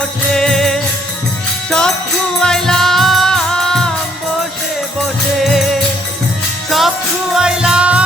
বসে সব খুয়াইলাম বসে বসে। সব খুয়াইলাম